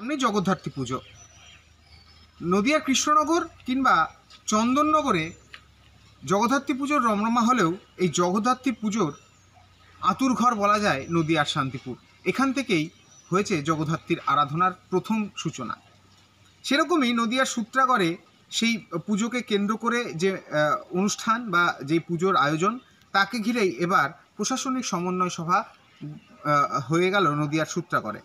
সামনে জগদ্ধাত্রী পুজো। নদিয়ার কৃষ্ণনগর কিংবা চন্দননগরে জগদ্ধাত্রী পুজোর রমরমা হলেও এই জগদ্ধাত্রী পুজোর আঁতুড়ঘর বলা যায় নদিয়ার শান্তিপুর। এখান থেকেই হয়েছে জগদ্ধাত্রীর আরাধনার প্রথম সূচনা। সেরকমই নদিয়ার সূত্রাগড়ে সেই পুজোকে কেন্দ্র করে যে অনুষ্ঠান বা যে পুজোর আয়োজন, তাকে ঘিরেই এবার প্রশাসনিক সমন্বয় সভা হয়ে গেল নদিয়ার সূত্রাগড়ে।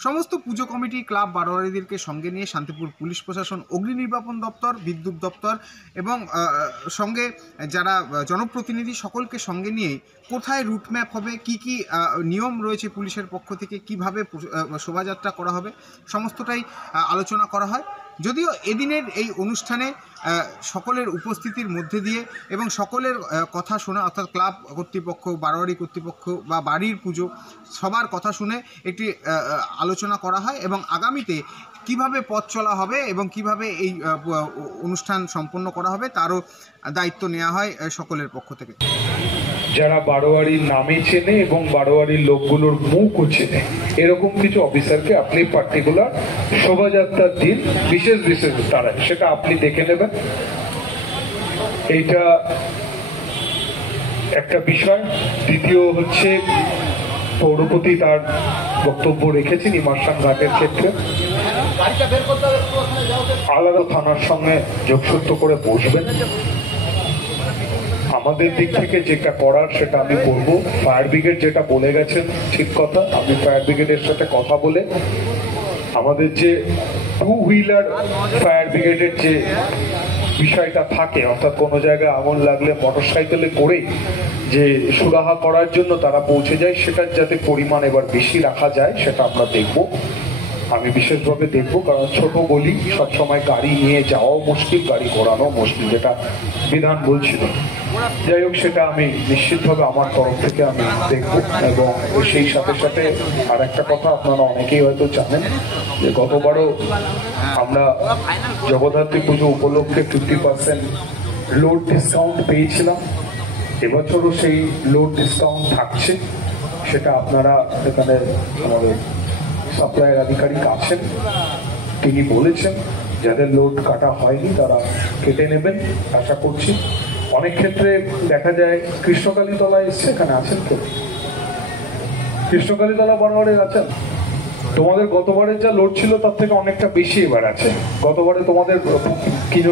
সমস্ত পুজো কমিটি, ক্লাব, বারোয়ারিদেরকে সঙ্গে নিয়ে শান্তিপুর পুলিশ প্রশাসন, অগ্নি নির্বাপন দপ্তর, বিদ্যুৎ দপ্তর এবং সঙ্গে যারা জনপ্রতিনিধি সকলকে সঙ্গে নিয়ে কোথায় রুটম্যাপ হবে, কি কি নিয়ম রয়েছে পুলিশের পক্ষ থেকে, কিভাবে শোভাযাত্রা করা হবে, সমস্তটাই আলোচনা করা হয়। যদিও এদিনের এই অনুষ্ঠানে সকলের উপস্থিতির মধ্যে দিয়ে এবং সকলের কথা শোনা, অর্থাৎ ক্লাব কর্তৃপক্ষ, বারোয়ারি কর্তৃপক্ষ বা বাড়ির পুজো সবার কথা শুনে একটি আলোচনা করা হয় এবং আগামীতে কিভাবে পথ চলা হবে এবং কিভাবে এই অনুষ্ঠান সম্পন্ন করা হবে তারও দায়িত্ব নেওয়া হয় সকলের পক্ষ থেকে। যারা বারোয়ারির নামে চেনে এবং বারোয়ারির লোকগুলোর মুখও চেনে, এরকম কিছু অফিসারকে আপনি পার্টিকুলার শোভাযাত্রার দিন বিশেষ বিশেষ তারা সেটা আপনি দেখে নেবেন। এইটা একটা বিষয়। দ্বিতীয় হচ্ছে, পৌরপতি তার বক্তব্য রেখেছেন ইমারসান ঘাটের ক্ষেত্রে। আলাদা থানার সঙ্গে যোগসূত্র করে বসবেন। আমাদের দিক থেকে যেটা করার সেটা আমি করব। ফায়ার ব্রিগেড যেটা বলে গেছেন ঠিক কথা, আমি ফায়ার ব্রিগেডের সাথে কথা বলে আমাদের যে 2 হুইলার ফায়ার ব্রিগেডের যে বিষয়টা থাকে, অর্থাৎ কোনো জায়গায় আগুন লাগলে মোটরসাইকেলে করে যে সুরাহা করার জন্য তারা পৌঁছে যায়, সেটার যাতে পরিমাণ এবার বেশি রাখা যায় সেটা আমরা দেখব। আমি বিশেষভাবে দেখবো, কারণ ছোট গলি সবসময় গাড়ি নিয়ে যাওয়াও মুশকিল, গাড়ি ঘোরানো মুশকিল, যেটা বিধান বলছিল। যাই হোক, সেটা আমি নিশ্চিতভাবে আমার তরফ থেকে আমি দেখবো। এবং সেই সাথে সাথে আর একটা কথা, আপনারা অনেকেই হয়তো জানেন যে গতবারও আমরা জগদ্ধাত্রী পুজো উপলক্ষে 50% লোড ডিসকাউন্ট পেয়েছিলাম। এবছরও সেই লোড ডিসকাউন্ট থাকছে। সেটা আপনারা এখানে আমাদের সাপ্লাইয়ের আধিকারিক আছেন, তিনি বলেছেন যাদের লোড কাটা হয়নি তারা কেটে নেবেন আশা করছি। অনেক ক্ষেত্রে দেখা যায় কৃষ্ণকালীতলা এসছে, এখানে আছেন তো? কৃষ্ণকালীতলা বারোয়ারে আছেন? তোমাদের গতবারের যা লোড ছিল তার থেকে অনেকটা বেশি এবার আছে। গতবারে তোমাদের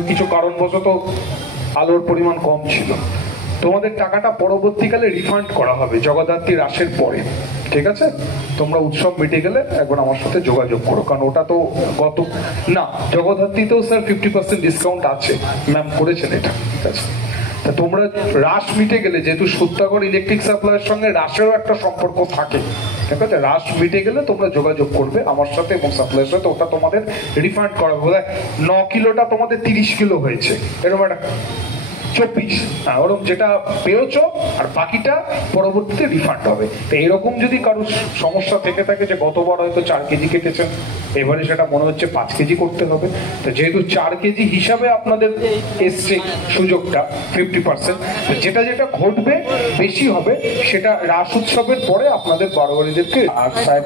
কিছু কারণবশত আলোর পরিমাণ কম ছিল। তোমাদের টাকাটা পরবর্তীকালে রিফান্ড করা হবে জগদ্ধাত্রী রাসের পরে, ঠিক আছে? তোমরা উৎসব মিটে গেলে একবার আমার সাথে যোগাযোগ করো, কারণ ওটা তো না, জগদ্ধাত্রীতেও স্যার 50% ডিসকাউন্ট আছে, ম্যাম করেছেন এটা, ঠিক আছে? তা তোমরা রাস মিটে গেলে, যেহেতু সূত্রাগড় ইলেকট্রিক সাপ্লাইয়ের সঙ্গে রাসেরও একটা সম্পর্ক থাকে, ঠিক আছে? রাস মিটে গেলে তোমরা যোগাযোগ করবে আমার সাথে এবং সাপ্লাইয়ের সাথে, ওটা তোমাদের রিফান্ড করা হবে। 9 কিলোটা তোমাদের 30 কিলো হয়েছে, এরকম একটা 24, ওরকম যেটা পেয়েছ আর বাকিটা পরবর্তীতে রিফান্ড হবে। তো এরকম যদি কারো সমস্যা থেকে থাকে যে গতবার হয়তো 4 কেজি কেটেছেন, এবারে সেটা মনে হচ্ছে 5 কেজি করতে হবে, তো যেহেতু 4 কেজি হিসাবে আপনাদের এসছে সুযোগটা 50%, যেটা যেটা ঘটবে বেশি হবে সেটা রাস উৎসবের পরে আপনাদের বারোয়ারিদেরকে। আর সাহেব